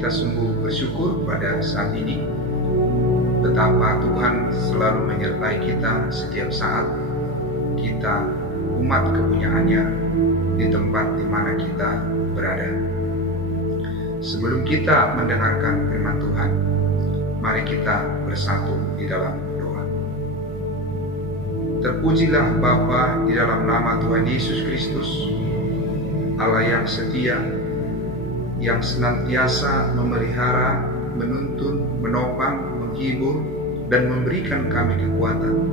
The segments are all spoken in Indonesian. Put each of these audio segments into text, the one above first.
Kita sungguh bersyukur pada saat ini betapa Tuhan selalu menyertai kita setiap saat kita umat kepunyaannya di tempat di mana kita berada. Sebelum kita mendengarkan firman Tuhan, mari kita bersatu di dalam doa. Terpujilah Bapa di dalam nama Tuhan Yesus Kristus, Allah yang setia, yang senantiasa memelihara, menuntun, menopang, menghibur, dan memberikan kami kekuatan.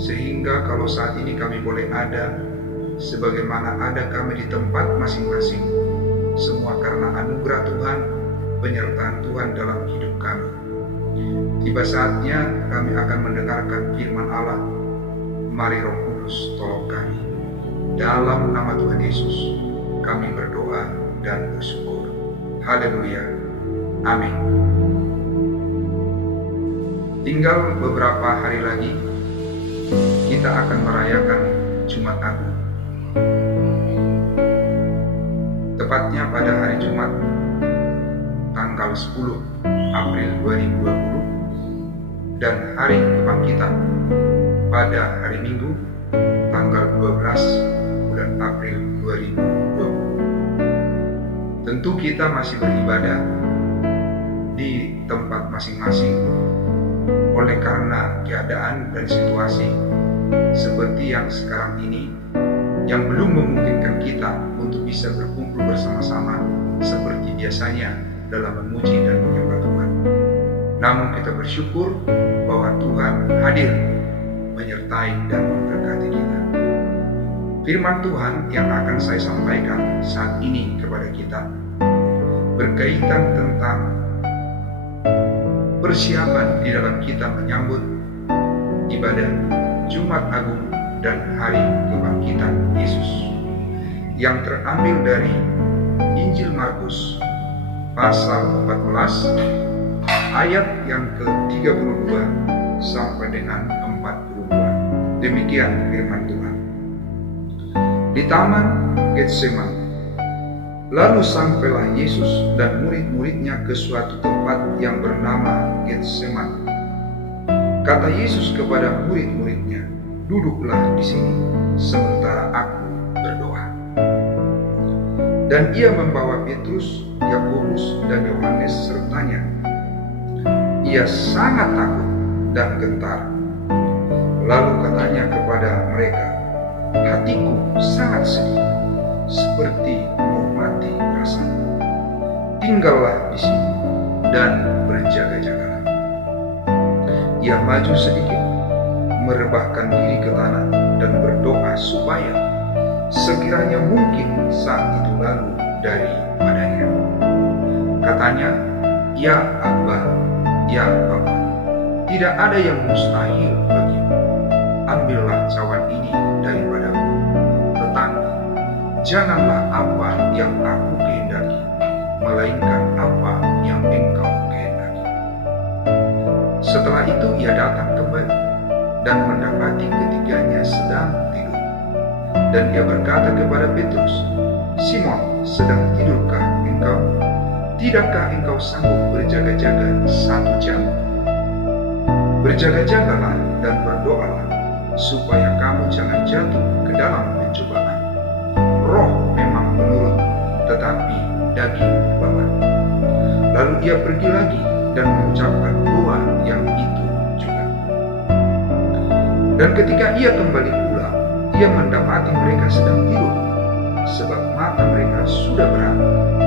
Sehingga kalau saat ini kami boleh ada, sebagaimana ada kami di tempat masing-masing, semua karena anugerah Tuhan, penyertaan Tuhan dalam hidup kami. Tiba saatnya kami akan mendengarkan firman Allah. Mari Roh Kudus tolong kami. Dalam nama Tuhan Yesus, kami berdoa dan bersyukur. Haleluya. Amin. Tinggal beberapa hari lagi, kita akan merayakan Jumat Agung. Tepatnya pada hari Jumat, tanggal 10 April 2020, dan hari kebangkitan pada hari Minggu, tanggal 12 bulan April 2020. Tentu kita masih beribadah di tempat masing-masing oleh karena keadaan dan situasi seperti yang sekarang ini yang belum memungkinkan kita untuk bisa berkumpul bersama-sama seperti biasanya dalam memuji dan menyembah Tuhan. Namun kita bersyukur bahwa Tuhan hadir menyertai dan memberkati kita. Firman Tuhan yang akan saya sampaikan saat ini kepada kita berkaitan tentang persiapan di dalam kita menyambut ibadah Jumat Agung dan Hari Kebangkitan Yesus, yang terambil dari Injil Markus pasal 14 ayat yang ke-32 sampai dengan 42. Demikian firman Tuhan. Di Taman Getsemani, lalu sampailah Yesus dan murid-muridnya ke suatu tempat yang bernama Getsemani. Kata Yesus kepada murid-muridnya, "Duduklah di sini, sementara aku berdoa." Dan ia membawa Petrus, Yakobus, dan Yohanes sertanya. Ia sangat takut dan gentar. Lalu katanya kepada mereka, "Hatiku sangat sedih, seperti mau mati rasanya. Tinggallah di sini dan berjaga-jagalah." Ia maju sedikit, merebahkan diri ke tanah dan berdoa supaya sekiranya mungkin saat itu lalu daripadanya. Katanya, "Ya Abba, ya Bapa, tidak ada yang mustahil bagimu. Ambillah cawan ini daripadaku. Tetapi janganlah apa yang aku kehendaki, melainkan apa yang Engkau kehendaki." Setelah itu ia datang kembali dan mendapati ketiganya sedang tidur. Dan ia berkata kepada Petrus, "Simon, sedang tidurkah engkau? Tidakkah engkau sanggup berjaga-jaga 1 jam? Berjaga-jagalah dan berdoalah, supaya kamu jangan jatuh ke dalam pencobaan. Roh memang menurut, tetapi daging lemah." Lalu ia pergi lagi dan mengucapkan doa yang itu juga. Dan ketika ia kembali pulang, ia mendapati mereka sedang tidur, sebab mata mereka sudah berat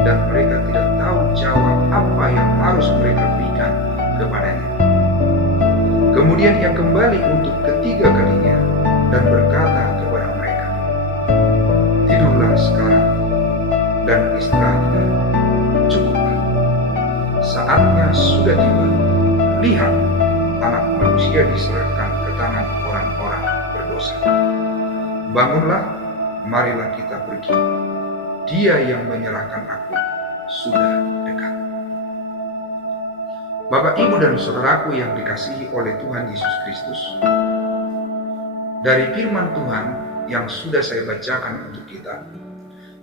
dan mereka tidak tahu jawab apa yang harus mereka berikan kepadanya. Kemudian ia kembali untuk ketiga kalinya dan berkata kepada mereka, "Tidurlah sekarang dan istirahatlah, cukuplah. Saatnya sudah tiba. Lihat, Anak Manusia diserahkan ke tangan orang-orang berdosa. Bangunlah, marilah kita pergi. Dia yang menyerahkan aku sudah dekat." Bapak, Ibu, dan saudaraku yang dikasihi oleh Tuhan Yesus Kristus, dari firman Tuhan yang sudah saya bacakan untuk kita,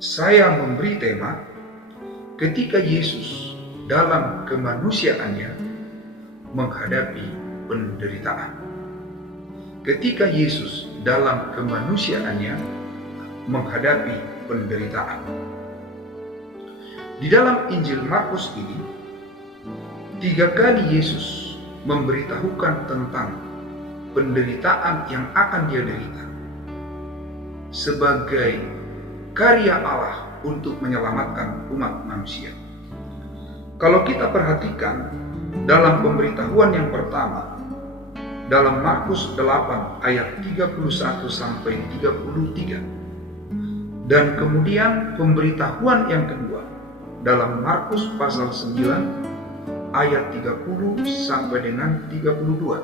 saya memberi tema ketika Yesus dalam kemanusiaannya menghadapi penderitaan. Ketika Yesus dalam kemanusiaannya menghadapi penderitaan. Di dalam Injil Markus ini, 3 kali Yesus memberitahukan tentang penderitaan yang akan dia derita sebagai karya Allah untuk menyelamatkan umat manusia. Kalau kita perhatikan dalam pemberitahuan yang pertama, dalam Markus 8 ayat 31 sampai 33, dan kemudian pemberitahuan yang kedua dalam Markus pasal 9 ayat 30 sampai dengan 32,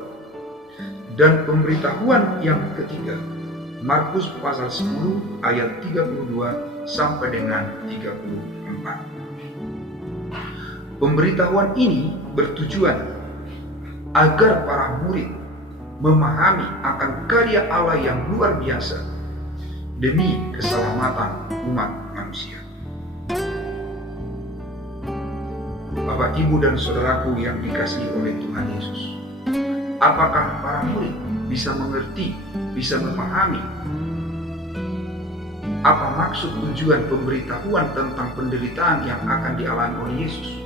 dan pemberitahuan yang ketiga Markus pasal 10 ayat 32 sampai dengan 34. Pemberitahuan ini bertujuan agar para murid memahami akan karya Allah yang luar biasa demi keselamatan umat manusia. Bapak, Ibu, dan saudaraku yang dikasihi oleh Tuhan Yesus, apakah para murid bisa mengerti, bisa memahami apa maksud tujuan pemberitahuan tentang penderitaan yang akan dialami oleh Yesus?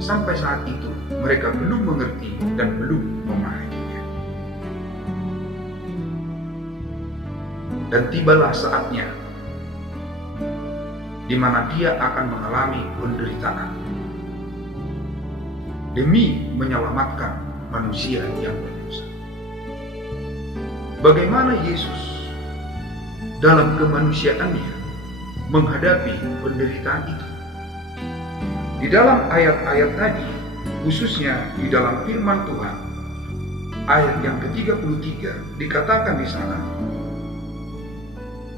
Sampai saat itu mereka belum mengerti dan belum memahaminya. Dan tibalah saatnya di mana dia akan mengalami penderitaan demi menyelamatkan manusia yang berdosa. Bagaimana Yesus dalam kemanusiaannya menghadapi penderitaan itu? Di dalam ayat-ayat tadi, khususnya di dalam firman Tuhan, ayat yang ke-33 dikatakan di sana,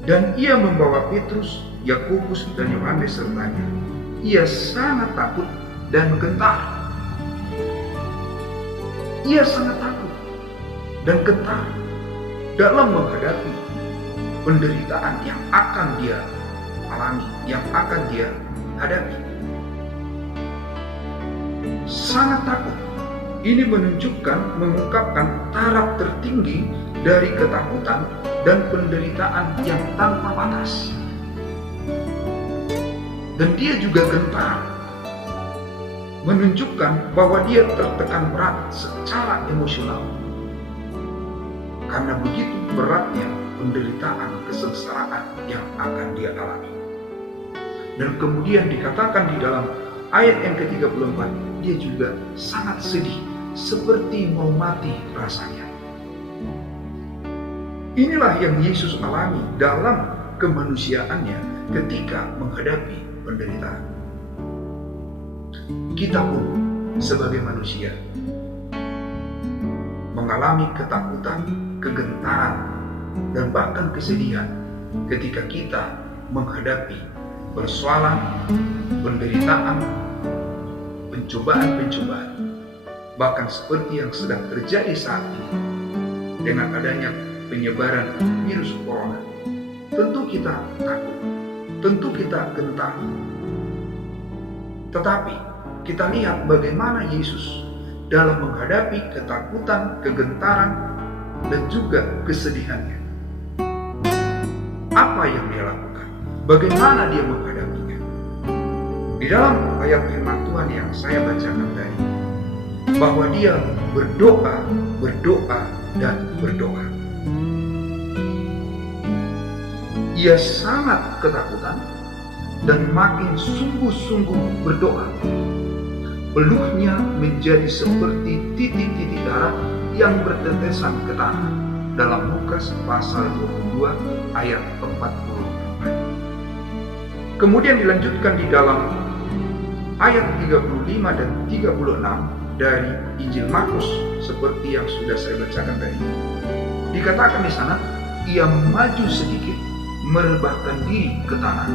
dan ia membawa Petrus, Yakobus, dan Yohanes sertanya. Ia sangat takut dan gentar. Ia sangat takut dan gentar dalam menghadapi penderitaan yang akan dia alami, yang akan dia hadapi. Sangat takut. Ini menunjukkan, mengungkapkan taraf tertinggi dari ketakutan dan penderitaan yang tanpa batas. Dan dia juga gentar, menunjukkan bahwa dia tertekan berat secara emosional. Karena begitu beratnya penderitaan kesengsaraan yang akan dia alami. Dan kemudian dikatakan di dalam ayat yang ke-34, dia juga sangat sedih, seperti mau mati rasanya. Inilah yang Yesus alami dalam kemanusiaannya ketika menghadapi penderitaan. Kita pun sebagai manusia mengalami ketakutan, kegentaran, dan bahkan kesedihan ketika kita menghadapi persoalan, penderitaan, pencobaan-pencobaan, bahkan seperti yang sedang terjadi saat ini dengan adanya penyebaran virus corona. Tentu kita takut, tentu kita gentar. Tetapi kita lihat bagaimana Yesus dalam menghadapi ketakutan, kegentaran, dan juga kesedihannya. Apa yang dia lakukan? Bagaimana dia menghadapinya? Di dalam ayat firman Tuhan yang saya bacakan tadi, bahwa dia berdoa, dan berdoa. Ia sangat ketakutan dan makin sungguh-sungguh berdoa. Peluhnya menjadi seperti titik-titik darah yang bertetesan ke tanah. Dalam Lukas pasal 22 ayat 44. Kemudian dilanjutkan di dalam ayat 35 dan 36 dari Injil Markus seperti yang sudah saya bacakan tadi. Dikatakan di sana, ia maju sedikit, merebahkan diri ke tanah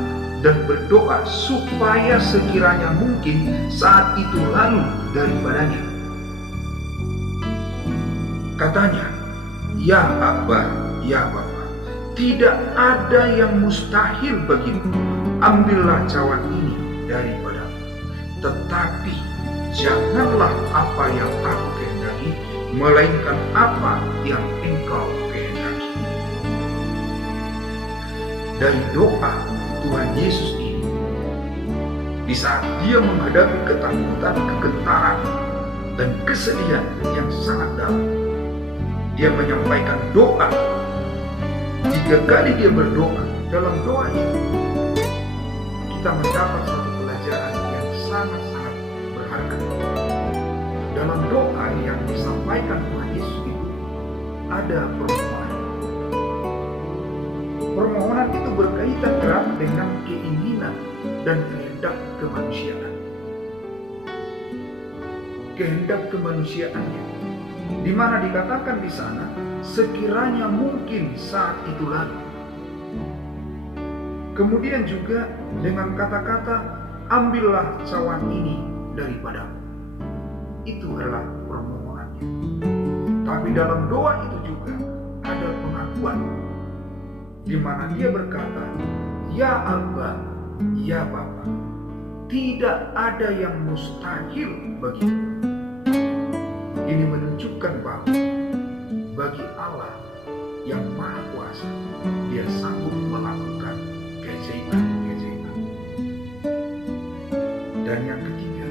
dan berdoa supaya sekiranya mungkin saat itu lalu daripadanya. Katanya, ya Abba, ya Bapa, tidak ada yang mustahil bagimu. Ambillah cawan ini daripadaku. tetapi janganlah apa yang aku kehendaki, melainkan apa yang engkau kehendaki. Dari doa Tuhan Yesus ini, di saat dia menghadapi ketakutan, kegentaran, dan kesedihan yang sangat dalam, dia menyampaikan doa. 3 kali dia berdoa. Dalam doa itu kita mendapat satu pelajaran yang sangat-sangat berharga. Dalam doa yang disampaikan Tuhan Yesus itu ada permohonan. Permohonan itu berkaitan erat dengan keinginan dan kehendak kemanusiaan. Kehendak kemanusiaannya, di mana dikatakan di sana, sekiranya mungkin saat itu lalu. Kemudian juga dengan kata-kata, ambillah cawan ini daripadamu. Itu adalah permohonannya. Tapi dalam doa itu juga ada pengakuan, di mana dia berkata, ya Aba, ya Bapa, tidak ada yang mustahil bagimu. Ini menunjukkan bahwa bagi Allah yang Maha Kuasa, dia sanggup melakukan keajaiban-keajaiban. Dan yang ketiga,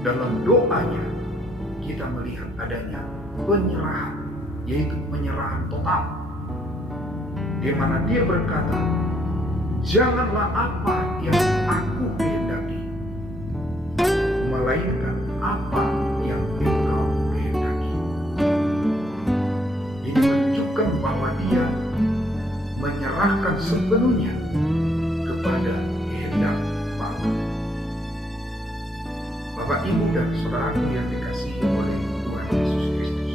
dalam doanya kita melihat adanya penyerahan, yaitu penyerahan total, di mana dia berkata, janganlah apa yang aku kehendaki, melainkan apa yang engkau kehendaki. Ini menunjukkan bahwa dia menyerahkan sepenuhnya kepada kehendak Bapa. Bapak, Ibu, dan saudaraku yang dikasihi oleh Tuhan Yesus Kristus,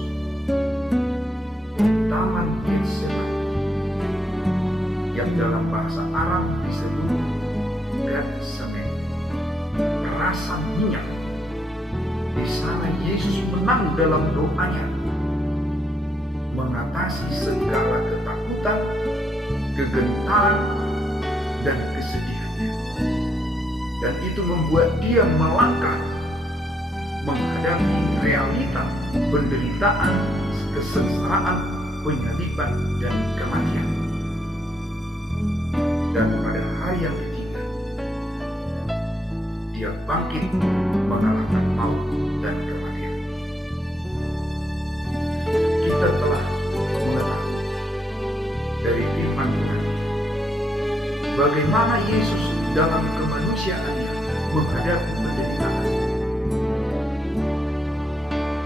di Taman Getsemani, yang dalam bahasa Arab disebut Getsemani, rasa minyak. Di sana Yesus menang dalam doanya, mengatasi segala ketakutan, kegentaran, dan kesedihannya. Dan itu membuat dia melangkah menghadapi realita penderitaan, kesengsaraan, penyaliban, dan kematian. Dan pada hari yang ketiga, dia bangkit mengalahkan maut dan kematian. Kita telah mengetahui dari firman Tuhan bagaimana Yesus dalam kemanusiaannya menghadapi penderitaan.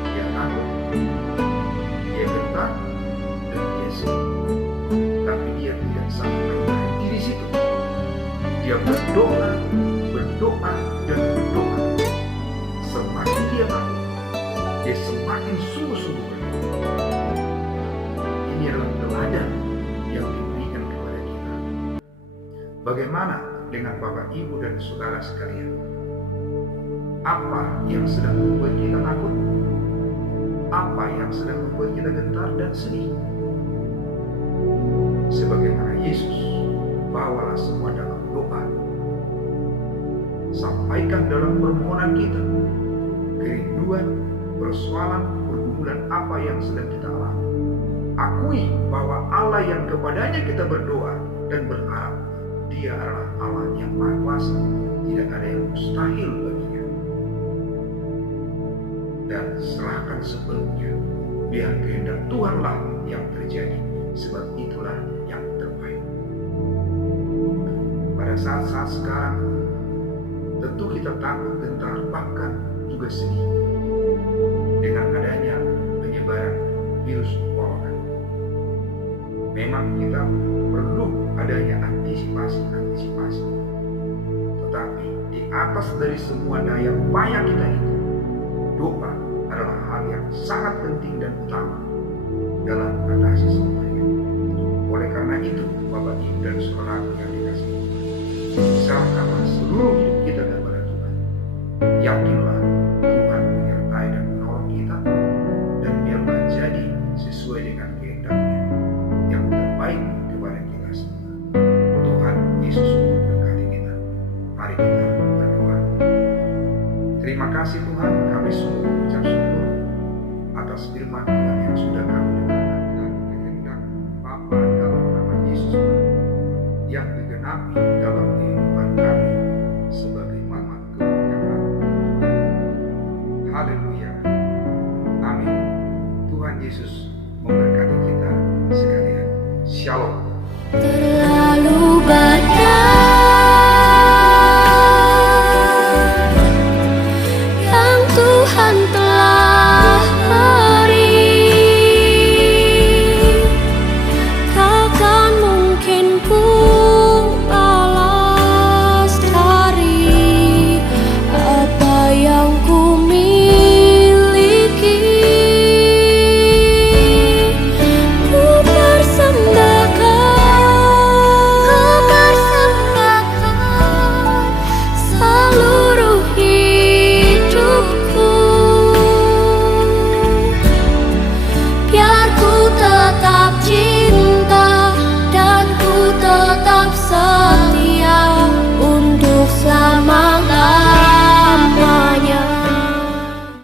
Dia takut, dia gentar, dan dia sedih. Tapi dia tidak sampai berhenti di situ. Dia berdoa, dan berdoa. Semakin dia takut, dia semakin sungguh-sungguh berdoa. Ini adalah teladan yang diberikan kepada kita. Bagaimana dengan Bapak, Ibu, dan saudara sekalian? Apa yang sedang membuat kita takut? Apa yang sedang membuat kita gentar dan sedih? Sebagaimana Yesus, bawalah semua dalam doa. Sampaikan dalam permohonan kita kerinduan, persoalan, pergumulan apa yang sedang kita alami. Akui bahwa Allah yang kepadanya kita berdoa dan berharap, dia adalah Allah yang Maha Kuasa. Tidak ada yang mustahil baginya. Dan serahkan sepenuhnya, biar kehendak Tuhanlah yang terjadi, sebab itulah yang terbaik. Pada saat-saat sekarang, tentu kita takut, gentar, bahkan juga sedih dengan adanya penyebaran virus corona. Memang kita perlu adanya antisipasi. Tetapi di atas dari semua daya upaya kita itu, doa adalah hal yang sangat penting dan utama dalam mengatasi semuanya. Oleh karena itu, Bapak, Ibu, dan saudara yang dikasihi, serahkanlah seluruh hidup kita kepada Tuhan. Yakinlah Tuhan menyertai dan menolong kita, dan biarlah jadi sesuai dengan kehendaknya yang terbaik kepada kita semua. Tuhan Yesus memberkati kita. Mari kita berdoa. Terima kasih Tuhan, kami sungguh mengucap syukur atas firman Tuhan yang sudah kami dengarkan dan kehendak Bapa dalam nama Yesus yang digenapi